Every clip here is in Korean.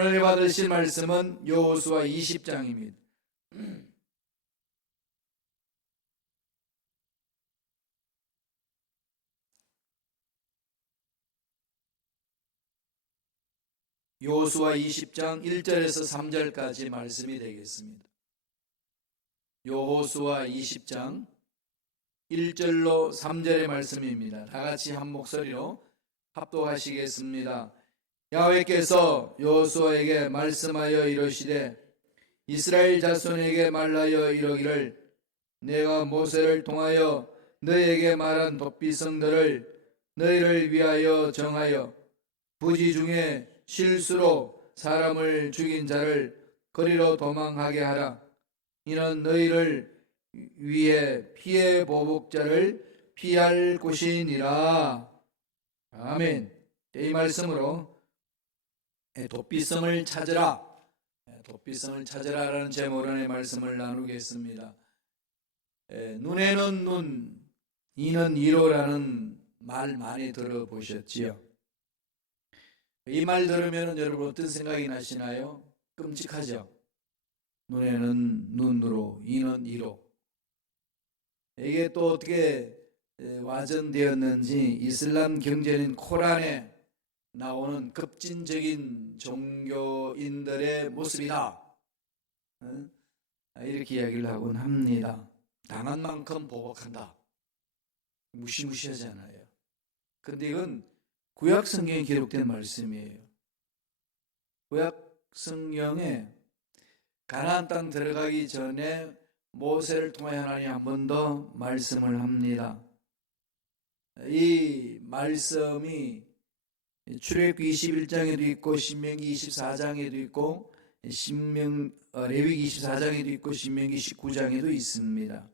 오늘 받으실 말씀은 여호수아 20장입니다. 여호수아 20장 1절에서 3절까지 말씀이 되겠습니다. 여호수아 20장 1절로 3절의 말씀입니다. 다 같이 한 목소리로 합독하시겠습니다. 야훼께서 여호수아에게 말씀하여 이르시되 이스라엘 자손에게 말하여 이르기를 내가 모세를 통하여 너에게 말한 돛비성들을 너희를 위하여 정하여 부지 중에 실수로 사람을 죽인 자를 거리로 도망하게 하라. 이는 너희를 위해 피해 보복자를 피할 곳이니라. 아멘. 이 말씀으로 돛비성을 찾으라, 돛비성을 찾으라라는 제목의 말씀을 나누겠습니다. 눈에는 눈, 이는 이로라는 말 많이 들어보셨지요? 이 말 들으면 여러분 어떤 생각이 나시나요? 끔찍하죠? 눈에는 눈으로, 이는 이로. 이게 또 어떻게 와전되었는지 이슬람 경전인 코란에 나오는 급진적인 종교인들의 모습이다, 이렇게 이야기를 하곤 합니다. 당한 만큼 보복한다. 무시무시하잖아요. 그런데 이건 구약 성경에 기록된 말씀이에요. 구약 성경에 가나안 땅 들어가기 전에 모세를 통해 하나님 한 번 더 말씀을 합니다. 이 말씀이 출애굽기 21장에도 있고 신명기 24장에도 있고 레위기 24장에도 있고 신명기 19장에도 있습니다.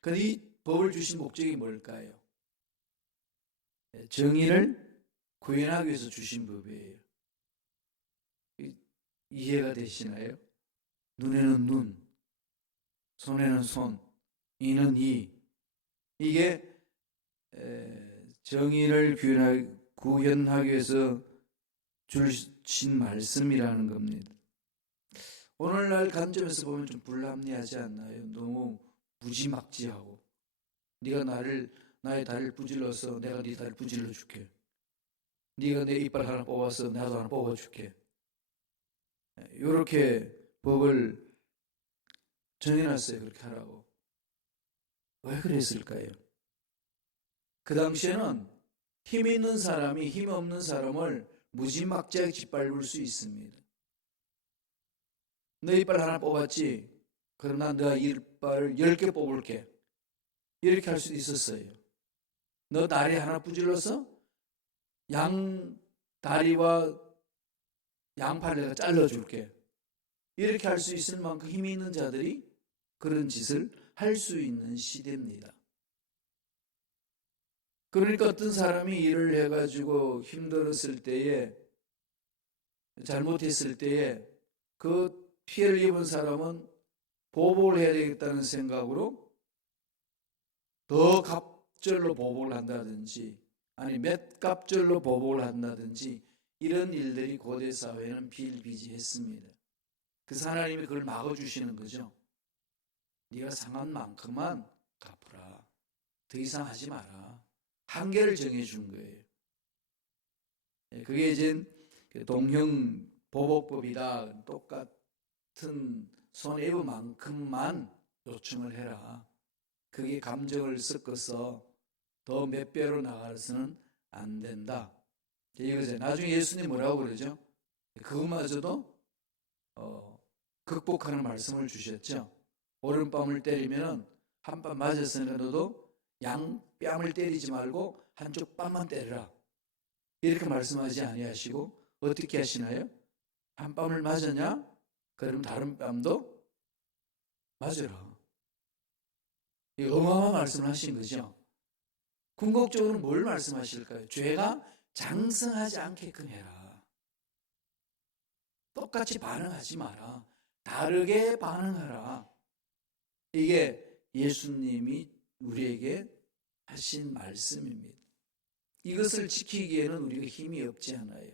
그런데 이 법을 주신 목적이 뭘까요? 정의를 구현하기 위해서 주신 법이에요. 이해가 되시나요? 눈에는 눈, 손에는 손, 이는 이. 이게 정의를 구현하기 위해서 주신 말씀이라는 겁니다. 오늘날 관점에서 보면 좀 불합리하지 않나요? 너무 무지막지하고, 네가 나의 다리를 부질러서 내가 네 다리를 부질러 줄게. 네가 내 이빨 하나 뽑아서 나도 하나 뽑아줄게. 이렇게 법을 정해놨어요. 그렇게 하라고. 왜 그랬을까요? 그 당시에는 힘 있는 사람이 힘 없는 사람을 무지막지하게 짓밟을 수 있습니다. 너 이빨 하나 뽑았지? 그럼 난 너 이빨을 10개 뽑을게. 이렇게 할 수도 있었어요. 너 다리 하나 부질러서 양 다리와 양팔을 내가 잘라줄게. 이렇게 할 수 있을 만큼 힘이 있는 자들이 그런 짓을 할 수 있는 시대입니다. 그러니까 어떤 사람이 일을 해가지고 힘들었을 때에, 잘못했을 때에 그 피해를 입은 사람은 보복을 해야 되겠다는 생각으로 더 갑절로 보복을 한다든지, 아니 몇 갑절로 보복을 한다든지, 이런 일들이 고대 사회는 비일비재했습니다. 그래서 하나님이 그걸 막아주시는 거죠. 네가 상한 만큼만 갚으라. 더 이상 하지 마라. 한계를 정해준 거예요. 그게 이제 동형 보복법이다. 똑같은 손해만큼만 요청을 해라. 그게 감정을 섞어서 더 몇 배로 나가서는 안 된다. 이거죠. 나중에 예수님 뭐라고 그러죠? 그것마저도 극복하는 말씀을 주셨죠. 오른뺨을 때리면 한 뺨 맞았으니까 너도 양뺨을 때리지 말고 한쪽 뺨만 때려라. 이렇게 말씀하지 아니하시고 어떻게 하시나요? 한 뺨을 맞았냐? 그럼 다른 뺨도 맞으라. 이 어마어마한 말씀을 하신 거죠. 궁극적으로 뭘 말씀하실까요? 죄가 장성하지 않게끔 해라. 똑같이 반응하지 마라. 다르게 반응하라. 이게 예수님이 우리에게 하신 말씀입니다. 이것을 지키기에는 우리가 힘이 없지 않아요.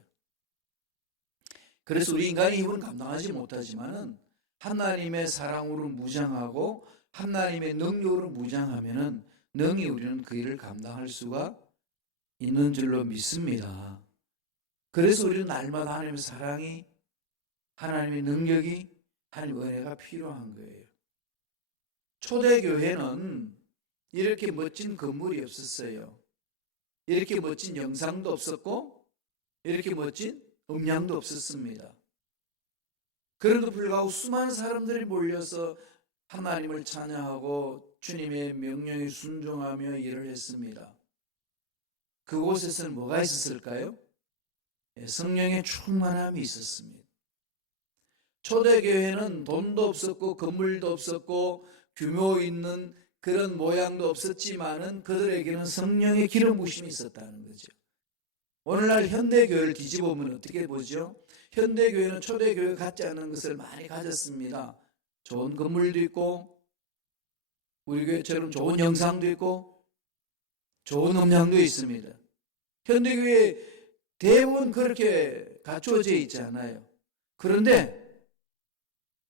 그래서 우리 인간의 힘은 감당하지 못하지만은 하나님의 사랑으로 무장하고 하나님의 능력으로 무장하면은 능히 우리는 그 일을 감당할 수가 있는 줄로 믿습니다. 그래서 우리는 날마다 하나님의 사랑이, 하나님의 능력이, 하나님의 은혜가 필요한 거예요. 초대교회는 이렇게 멋진 건물이 없었어요. 이렇게 멋진 영상도 없었고 이렇게 멋진 음향도 없었습니다. 그래도 불구하고 수많은 사람들이 몰려서 하나님을 찬양하고 주님의 명령에 순종하며 일을 했습니다. 그곳에서는 뭐가 있었을까요? 성령의 충만함이 있었습니다. 초대교회는 돈도 없었고 건물도 없었고 규모 있는 그런 모양도 없었지만은 그들에게는 성령의 기름 부심이 있었다는 거죠. 오늘날 현대교회를 뒤집어보면 어떻게 보죠? 현대교회는 초대교회 같지 않은 것을 많이 가졌습니다. 좋은 건물도 있고 우리 교회처럼 좋은 영상도 있고 좋은 음향도 있습니다. 현대교회 대부분 그렇게 갖추어져 있지 않아요. 그런데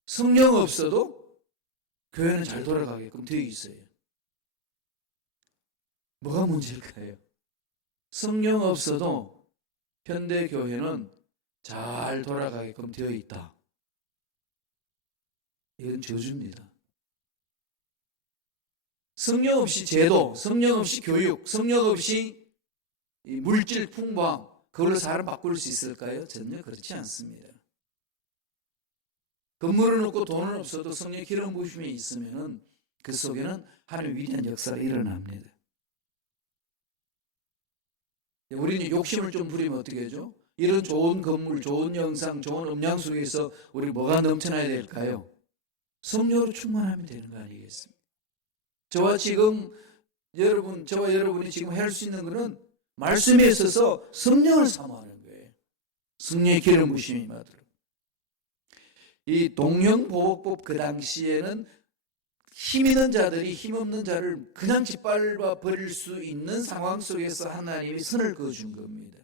성령 없어도 교회는 잘 돌아가게끔 되어 있어요. 뭐가 문제일까요? 성령 없어도 현대교회는 잘 돌아가게끔 되어 있다. 이건 저주입니다. 성령 없이 제도, 성령 없이 교육, 성령 없이 물질 풍부함, 그걸로 사람 바꿀 수 있을까요? 전혀 그렇지 않습니다. 건물은 없고 돈은 없어도 성령의 기름 부심이 있으면 그 속에는 하나님의 위대한 역사가 일어납니다. 우리는 욕심을 좀 부리면 어떻게 하죠? 이런 좋은 건물, 좋은 영상, 좋은 음향 속에서 우리 뭐가 넘쳐나야 될까요? 성령으로 충만하면 되는 거 아니겠습니까? 저와 여러분이 지금 할 수 있는 것은 말씀에 있어서 성령을 사모하는 거예요. 성령의 기름 부심이 임하도록. 이 동령보호법 그 당시에는 힘 있는 자들이 힘 없는 자를 그냥 짓밟아 버릴 수 있는 상황 속에서 하나님이 선을 그어준 겁니다.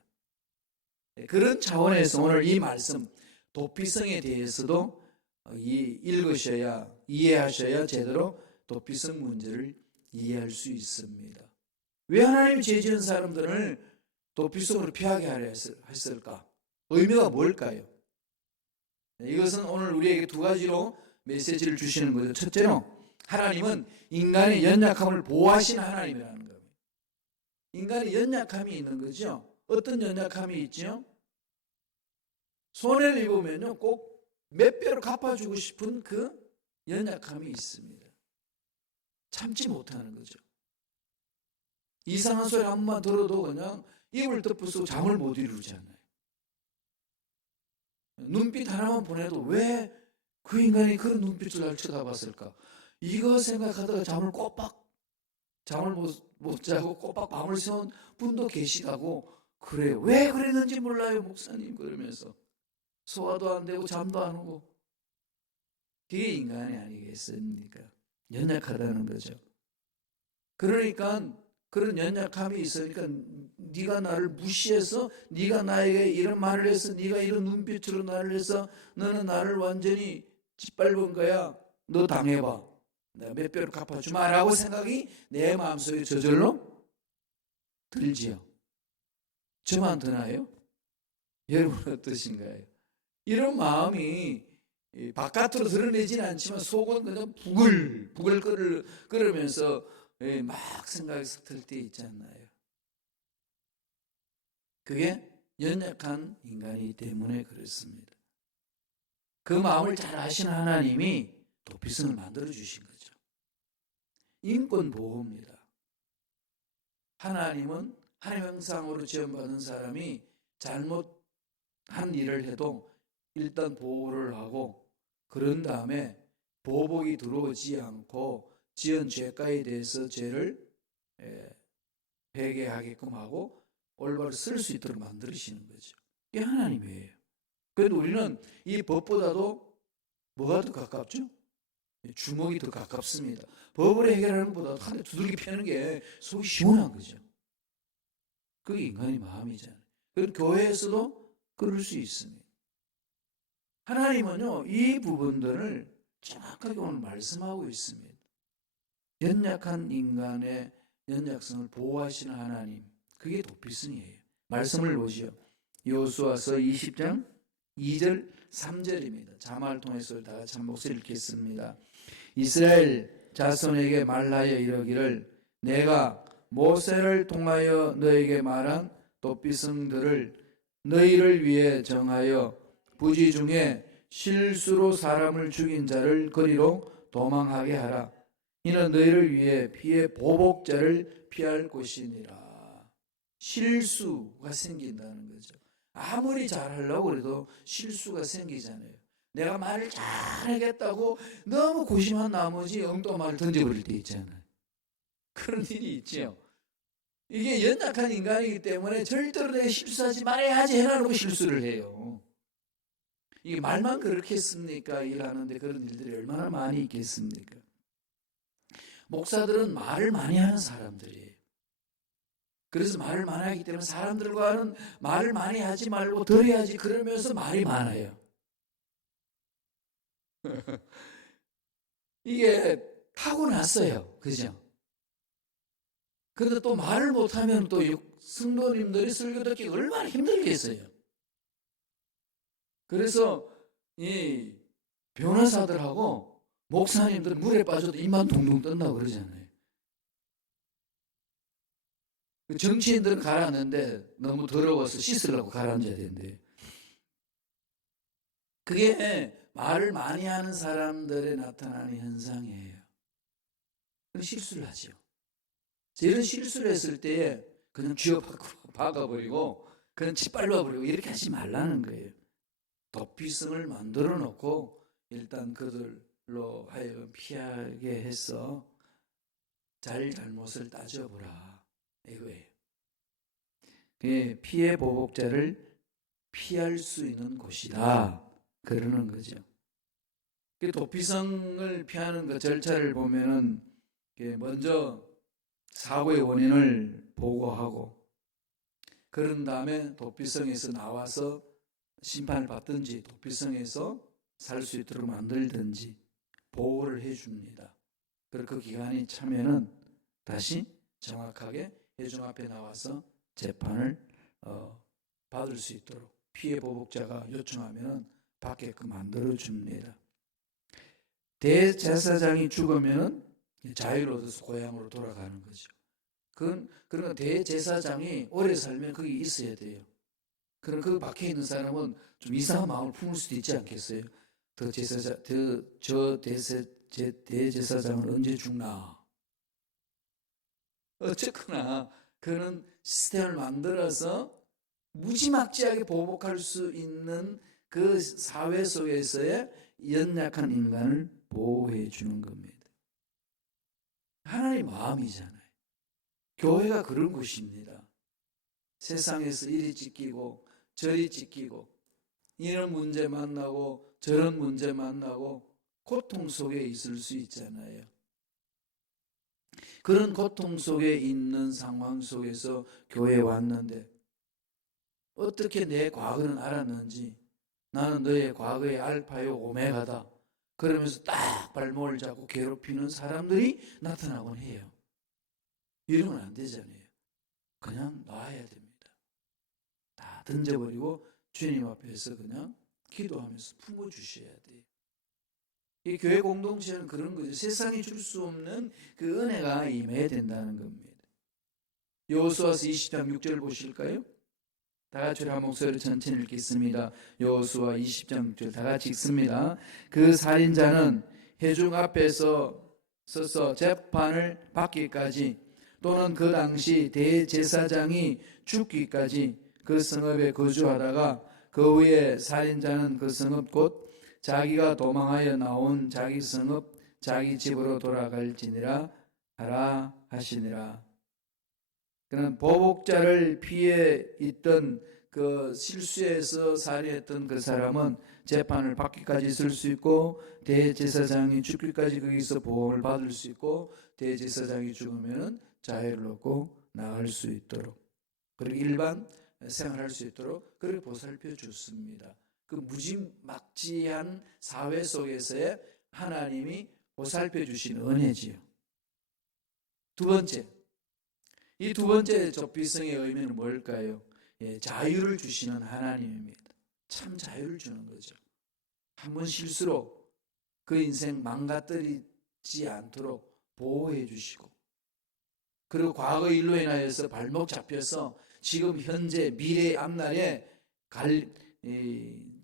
그런 차원에서 오늘 이 말씀 도피성에 대해서도 읽으셔야, 이해하셔야 제대로 도피성 문제를 이해할 수 있습니다. 왜 하나님이 죄 지은 사람들을 도피성으로 피하게 하려 했을까? 의미가 뭘까요? 이것은 오늘 우리에게 두 가지로 메시지를 주시는 거죠. 첫째로 하나님은 인간의 연약함을 보호하시는 하나님이라는 겁니다. 인간의 연약함이 있는 거죠. 어떤 연약함이 있죠? 손해를 입으면요 꼭 몇 배로 갚아주고 싶은 그 연약함이 있습니다. 참지 못하는 거죠. 이상한 소리 한 번만 들어도 그냥 입을 덮어서 잠을 못 이루잖아요. 눈빛 하나만 보내도 왜 그 인간이 그런 눈빛을 날 쳐다봤을까? 이거 생각하다가 잠을 못 자고 꼬박 밤을 새운 분도 계시다고 그래요. 왜 그랬는지 몰라요, 목사님. 그러면서 소화도 안 되고 잠도 안 오고. 그게 인간이 아니겠습니까? 연약하다는 거죠. 그러니까 그런 연약함이 있으니까 네가 나를 무시해서 네가 나에게 이런 말을 해서 네가 이런 눈빛으로 나를 해서 너는 나를 완전히 짓밟은 거야. 너 당해봐. 내가 몇 배로 갚아주마 라고 생각이 내 마음속에 저절로 들지요. 저만 드나요? 여러분 어떠신가요? 이런 마음이 바깥으로 드러내지는 않지만 속은 그냥 부글부글 끓으면서 막 생각이 들 때 있지 않나요? 그게 연약한 인간이기 때문에 그렇습니다. 그 마음을 잘 아시는 하나님이 도피성을 만들어 주신 거죠. 인권 보호입니다. 하나님은 하나님 형상으로 지음받은 사람이 잘못한 일을 해도 일단 보호를 하고 그런 다음에 보복이 들어오지 않고 지은 죄가에 대해서 죄를 회개하게끔 하고 올바로 쓸 수 있도록 만드시는 거죠. 이게 하나님이에요. 그런데 우리는 이 법보다도 뭐가 더 가깝죠? 주먹이 더 가깝습니다. 법을 해결하는 것보다 한 대 두들기 패는 게 속이 시원한 거죠. 그게 인간의 마음이잖아요. 그건 교회에서도 그럴 수 있습니다. 하나님은요, 이 부분들을 정확하게 오늘 말씀하고 있습니다. 연약한 인간의 연약성을 보호하시는 하나님, 그게 도피성이에요. 말씀을 보시오. 여호수아서 20장 2절 3절입니다. 자막을 통해서 다 같이 한 목소리 읽겠습니다. 이스라엘 자손에게 말하여 이르기를 내가 모세를 통하여 너에게 말한 도피성들을 너희를 위해 정하여 부지 중에 실수로 사람을 죽인 자를 거리로 도망하게 하라. 이는 너희를 위해 피의 보복자를 피할 것이니라. 실수가 생긴다는 거죠. 아무리 잘하려고 해도 실수가 생기잖아요. 내가 말을 잘하겠다고 너무 고심한 나머지 엉뚱한 말을 던져버릴 때 있잖아요. 그런 일이 있죠. 이게 연약한 인간이기 때문에 절대로 내가 실수하지 말아야지 해라고 실수를 해요. 이게 말만 그렇게 했습니까? 일하는데 그런 일들이 얼마나 많이 있겠습니까? 목사들은 말을 많이 하는 사람들이에요. 그래서 말을 많이 하기 때문에 사람들과는 말을 많이 하지 말고 덜 해야지 그러면서 말이 많아요. 이게 타고났어요. 그죠? 그런데 또 말을 못하면 또 성도님들이 설교 듣기 얼마나 힘들겠어요. 그래서 이 변호사들하고 목사님들은 물에 빠져도 입만 동동 뜬다고 그러잖아요. 정치인들은 가라앉는데 너무 더러워서 씻으려고 가라앉아야 되는데, 그게 말을 많이 하는 사람들에 나타나는 현상이에요. 실수를 하죠. 이런 실수를 했을 때에 그냥 쥐어박고 박아버리고 그냥 짓밟아버리고 이렇게 하지 말라는 거예요. 도피성을 만들어 놓고 일단 그들로 하여금 피하게 해서 잘못을 따져보라, 이거예요. 피해 보복자를 피할 수 있는 곳이다, 그러는 거죠. 도피성을 피하는 그 절차를 보면은 먼저 사고의 원인을 보고하고, 그런 다음에 도피성에서 나와서 심판을 받든지 도피성에서 살 수 있도록 만들든지 보호를 해줍니다. 그리고 그 기간이 차면은 다시 정확하게 회중 앞에 나와서 재판을 받을 수 있도록 피해 보복자가 요청하면 받게끔 만들어줍니다. 대제사장이 죽으면 자유를 얻어서 고향으로 돌아가는 거죠. 그러니까 대제사장이 오래 살면 거기 있어야 돼요. 그럼 그 밖에 있는 사람은 좀 이상한 마음을 품을 수도 있지 않겠어요? 대제사장은 언제 죽나? 어쨌거나 그는 시스템을 만들어서 무지막지하게 보복할 수 있는 그 사회 속에서의 연약한 인간을 보호해 주는 겁니다. 하나님의 마음이잖아요. 교회가 그런 곳입니다. 세상에서 이리 찢기고 저리 찢기고 이런 문제 만나고 저런 문제 만나고 고통 속에 있을 수 있잖아요. 그런 고통 속에 있는 상황 속에서 교회에 왔는데 어떻게 내 과거는 알았는지, 나는 너의 과거의 알파요 오메가다, 그러면서 딱 발목을 잡고 괴롭히는 사람들이 나타나곤 해요. 이러면 안 되잖아요. 그냥 놔야 됩니다. 다 던져버리고 주님 앞에서 그냥 기도하면서 품어주셔야 돼요. 이 교회 공동체는 그런 거죠. 세상이 줄 수 없는 그 은혜가 임해야 된다는 겁니다. 여호수아서 20장 6절 보실까요? 다 같이 한 목소리로 천천히 읽겠습니다. 여호수아 20장 6절 다 같이 읽습니다. 그 살인자는 회중 앞에서 서서 재판을 받기까지 또는 그 당시 대제사장이 죽기까지 그 성읍에 거주하다가 그 후에 살인자는 그 성읍 곧 자기가 도망하여 나온 자기 성읍 자기 집으로 돌아갈지니라 하라 하시니라. 그는 보복자를 피해 있던 그 실수에서 살해했던 그 사람은 재판을 받기까지 있을 수 있고, 대제사장이 죽기까지 거기서 보호를 받을 수 있고, 대제사장이 죽으면 자유를 얻고 나갈 수 있도록, 그리고 일반 생활할 수 있도록 그렇게 보살펴 줬습니다. 그 무지막지한 사회 속에서의 하나님이 보살펴 주시는 은혜지요. 두 번째, 이 두 번째 접비성의 의미는 뭘까요? 자유를 주시는 하나님입니다. 참 자유를 주는 거죠. 한 번 실수로 그 인생 망가뜨리지 않도록 보호해 주시고, 그리고 과거 일로 인하여서 발목 잡혀서 지금 현재 미래의 앞날에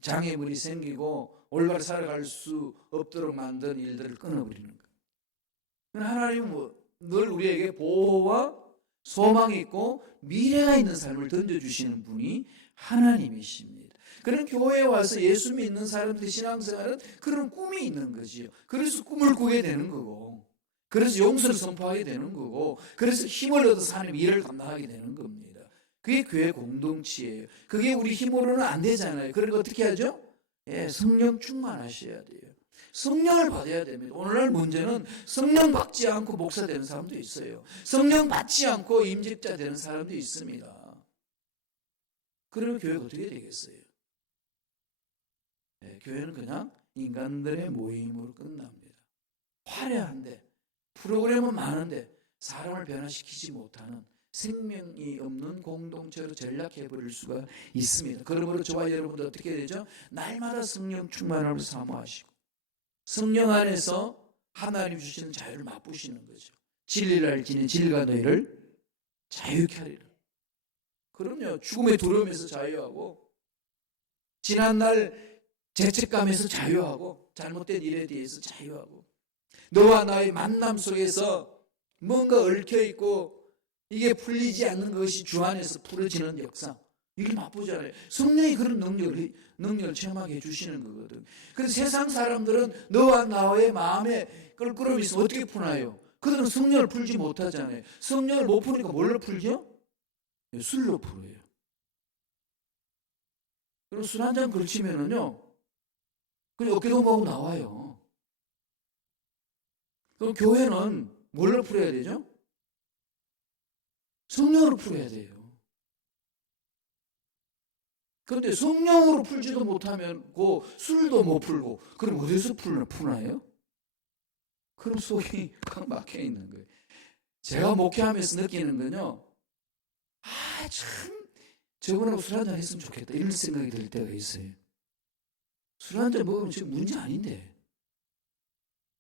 장애물이 생기고 올바로 살아갈 수 없도록 만든 일들을 끊어버리는 거예요. 하나님은 늘 우리에게 보호와 소망이 있고 미래가 있는 삶을 던져주시는 분이 하나님이십니다. 그런 교회에 와서 예수 믿는 사람들의 신앙생활은 그런 꿈이 있는 거지요. 그래서 꿈을 꾸게 되는 거고, 그래서 용서를 선포하게 되는 거고, 그래서 힘을 얻어서 하나님 일을 감당하게 되는 겁니다. 그게 교회 공동체예요. 그게 우리 힘으로는 안 되잖아요. 그러니까 어떻게 하죠? 성령 충만하셔야 돼요. 성령을 받아야 됩니다. 오늘날 문제는 성령 받지 않고 목사 되는 사람도 있어요. 성령 받지 않고 임직자 되는 사람도 있습니다. 그러면 교회가 어떻게 되겠어요? 교회는 그냥 인간들의 모임으로 끝납니다. 화려한데, 프로그램은 많은데 사람을 변화시키지 못하는 생명이 없는 공동체로 전락해버릴 수가 있습니다. 그러므로 저와 여러분도 어떻게 되죠? 날마다 성령 충만함을 사모하시고 성령 안에서 하나님 주시는 자유를 맛보시는 거죠. 진리를 알지니 진리가 너희를 자유케 하리라. 그럼요. 죽음의 두려움에서 자유하고, 지난날 죄책감에서 자유하고, 잘못된 일에 대해서 자유하고, 너와 나의 만남 속에서 뭔가 얽혀있고 이게 풀리지 않는 것이 주 안에서 풀어지는 역사, 이걸 맛보잖아요. 성령이 그런 능력을 체험하게 해주시는 거거든. 그래서 세상 사람들은 너와 나의 마음에 껄끄러움이 있으면 어떻게 푸나요? 그들은 성령을 풀지 못하잖아요. 성령을 못 푸니까 뭘로 풀죠? 술로 풀어요. 그리고 술 한 잔 걸치면은요, 그냥 어깨동무하고 나와요. 그럼 교회는 뭘로 풀어야 되죠? 성령으로 풀어야 돼요. 그런데 성령으로 풀지도 못하면 술도 못 풀고, 그럼 어디서 푸나요? 그럼 속이 꽉 막혀 있는 거예요. 제가 목회하면서 느끼는 건요, 참 저분하고 술 한잔 했으면 좋겠다 이런 생각이 들 때가 있어요. 술 한잔 먹으면 지금 문제 아닌데,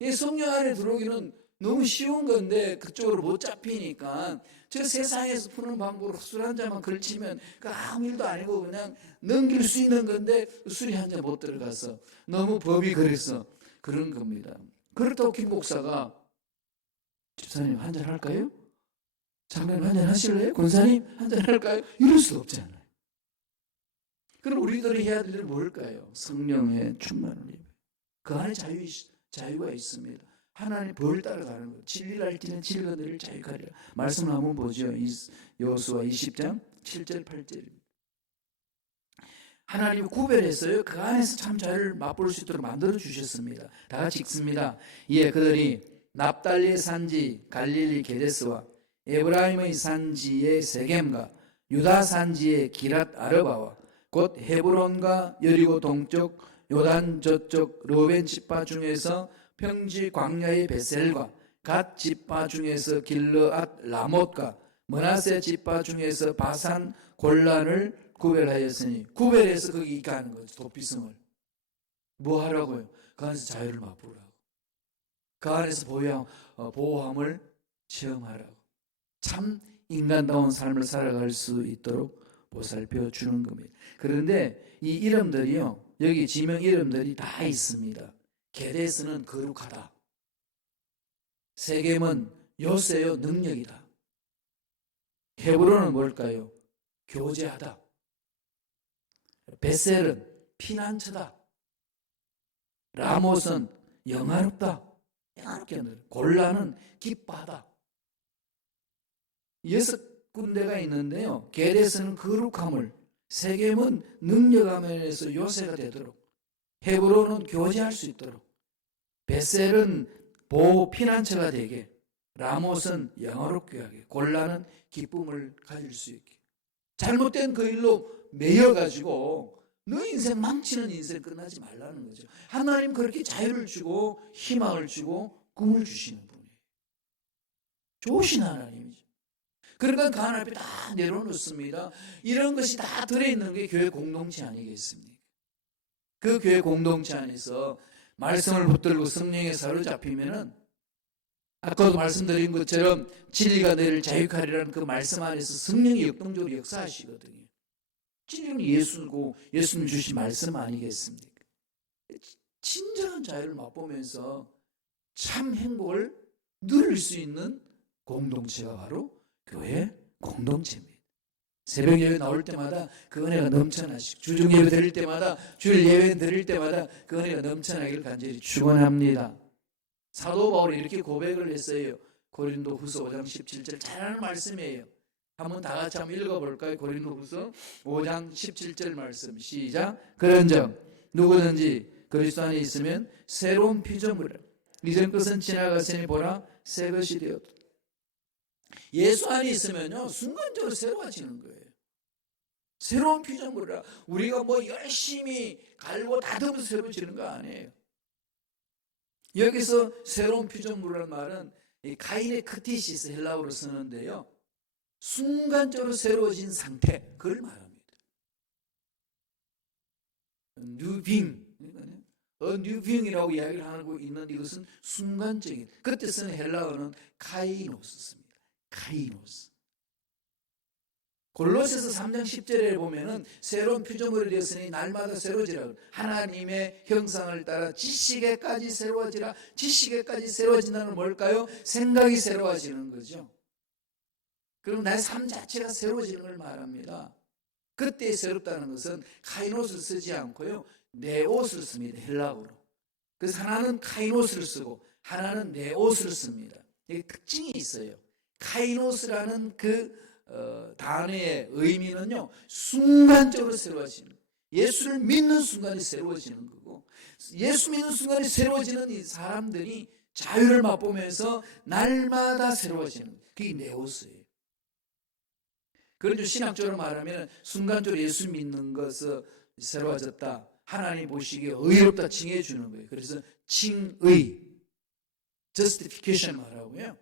이 성령 안에 들어오기는 너무 쉬운 건데 그쪽으로 못 잡히니까 저 세상에서 푸는 방법으로 술 한 잔만 걸치면 그 아무 일도 아니고 그냥 넘길 수 있는 건데 술이 한 잔 못 들어가서 너무 법이 그래서 그런 겁니다. 그렇다고 김 목사가 집사님 한 잔 할까요? 장로님 한 잔 하실래요? 권사님 한 잔 할까요? 이럴 수 없잖아요. 그럼 우리들이 해야 될 일은 뭘까요? 성령의 충만을. 그 안에 자유가 있습니다. 하나님 벌 따라가는 거예요. 진리를 알지는 진리가 너희를 자유케 하리라. 말씀을 한번 보죠. 여호수아 20장 7절 8절입니다. 하나님이 구별해서요, 그 안에서 참 자유를 맛볼 수 있도록 만들어 주셨습니다. 다 같이 읽습니다. 이에 그들이 납달리의 산지 갈릴리 게데스와 에브라임의 산지의 세겜과 유다 산지의 기랏 아르바와 곧 헤브론과 여리고 동쪽 요단 저쪽 르벤 지파 중에서 평지 광야의 베셀과 갓 지파 중에서 길르앗 라못과 므낫세 지파 중에서 바산 골란을 구별하였으니, 구별해서 거기 가는 거죠. 도피성을 뭐 하라고요? 그 안에서 자유를 맛보라고, 그 안에서 보호함을 체험하라고, 참 인간다운 삶을 살아갈 수 있도록 보살펴 주는 겁니다. 그런데 이 이름들이요, 여기 지명 이름들이 다 있습니다. 게데스는 거룩하다, 세겜은 요새요 능력이다, 헤브론은 뭘까요? 교제하다, 베셀은 피난처다, 라못은 영화롭다, 영화롭게 한다, 골란은 기뻐하다. 6군데가 있는데요, 게데스는 거룩함을, 세겜은 능력함에서 요새가 되도록, 헤브론은 교제할 수 있도록, 베셀은 보호 피난처가 되게, 라못은 영화롭게 하게, 골란은 기쁨을 가질 수 있게. 잘못된 그 일로 매여가지고 너 인생 망치는 인생 끝나지 말라는 거죠. 하나님 그렇게 자유를 주고 희망을 주고 꿈을 주시는 분이에요. 좋으신 하나님이죠. 그러니까 그 하나님 앞에 다 내려놓습니다. 이런 것이 다 들어있는 게 교회 공동체 아니겠습니까? 그 교회 공동체 안에서 말씀을 붙들고 성령에 사로잡히면은 아까도 말씀드린 것처럼 진리가 너희를 자유하리라는 그 말씀 안에서 성령이 역동적으로 역사하시거든요. 진리는 예수고 예수님 주신 말씀 아니겠습니까? 진정한 자유를 맛보면서 참 행복을 누릴 수 있는 공동체가 바로 교회 공동체입니다. 새벽 예배 나올 때마다 그 은혜가 넘쳐나시고 주중 예배 드릴 때마다 주일 예배 드릴 때마다 그 은혜가 넘쳐나기를 간절히 축원합니다. 사도 바울이 이렇게 고백을 했어요. 고린도 후서 5장 17절 잘하는 말씀이에요. 한번 다 같이 한번 읽어볼까요? 고린도 후서 5장 17절 말씀 시작. 그런즉 누구든지 그리스도 안에 있으면 새로운 피조물이라. 이전 것은 지나갔으니 보라 새 것이 되었다. 예수 안에 있으면요 순간적으로 새로워지는 거예요. 새로운 피조물이라. 우리가 뭐 열심히 갈고 다듬어서 새로워지는 거 아니에요. 여기서 새로운 피조물이라는 말은 가인의 크티시스 헬라어로 쓰는데요, 순간적으로 새로워진 상태, 그걸 말합니다. 뉴빙, 뉴빙이라고 이야기를 하고 있는데 이것은 순간적인, 그때 쓰는 헬라어는 카이노스입니다. 카이노스. 골로새서 3장 10절에 보면은 새로운 피조물이 되었으니 날마다 새로워지라. 하나님의 형상을 따라 지식에까지 새로워지라. 지식에까지 새로워진다는 건 뭘까요? 생각이 새로워지는 거죠. 그럼 나의 삶 자체가 새로워지는 걸 말합니다. 그때 새롭다는 것은 카이노스를 쓰지 않고요, 네옷을 씁니다. 헬라어로. 그래서 하나는 카이노스를 쓰고 하나는 네옷을 씁니다. 이게 특징이 있어요. 카이노스라는 그 단어의 의미는요, 순간적으로 새로워지는, 예수를 믿는 순간에 새로워지는 거고, 예수 믿는 순간에 새로워지는 이 사람들이 자유를 맛보면서 날마다 새로워지는, 그게 네오스예요. 그런데 신학적으로 말하면 순간적으로 예수 믿는 것은 새로워졌다, 하나님 보시기에 의롭다 칭해 주는 거예요. 그래서 칭의, justification 말하고요.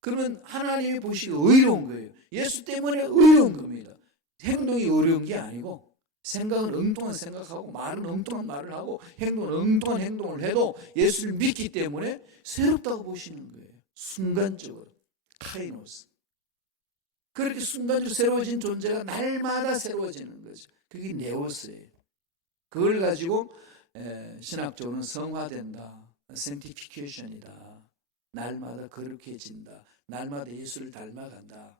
그러면 하나님이 보시기에 의로운 거예요. 예수 때문에 의로운 겁니다. 행동이 의로운 게 아니고, 생각은 엉뚱한 생각하고 말은 엉뚱한 말을 하고 행동은 엉뚱한 행동을 해도 예수를 믿기 때문에 새롭다고 보시는 거예요. 순간적으로. 카이노스. 그렇게 순간적으로 새로워진 존재가 날마다 새로워지는 거죠. 그게 네오스예요. 그걸 가지고 신학적으로는 성화된다, sanctification이다, 날마다 거룩해진다, 날마다 예수를 닮아간다,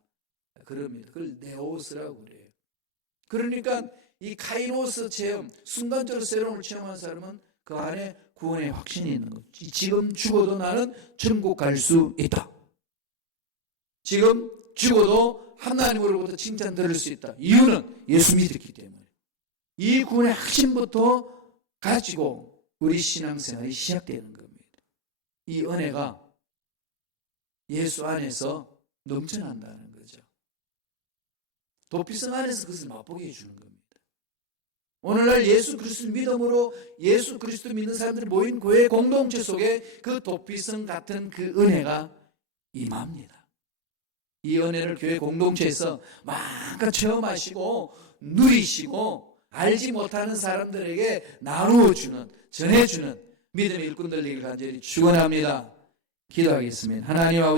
그럽니다. 그걸 네오스라고 그래요. 그러니까 이 카이노스 체험, 순간적으로 새로움을 체험한 사람은 그 안에 구원의 확신이 있는 거죠. 지금 죽어도 나는 천국 갈 수 있다. 지금 죽어도 하나님으로부터 칭찬 들을 수 있다. 이유는 예수 믿었기 때문에. 이 구원의 확신부터 가지고 우리 신앙생활이 시작되는 겁니다. 이 은혜가 예수 안에서 넘쳐난다는 거죠. 도피성 안에서 그것을 맛보게 해주는 겁니다. 오늘날 예수 그리스도 믿음으로 예수 그리스도 믿는 사람들이 모인 교회 공동체 속에 그 도피성 같은 그 은혜가 임합니다. 이 은혜를 교회 공동체에서 마음껏 체험하시고 누리시고 알지 못하는 사람들에게 나누어주는, 전해주는 믿음의 일꾼들 되길 간절히 축원합니다. 기도하겠습니다. 하나님 아버지,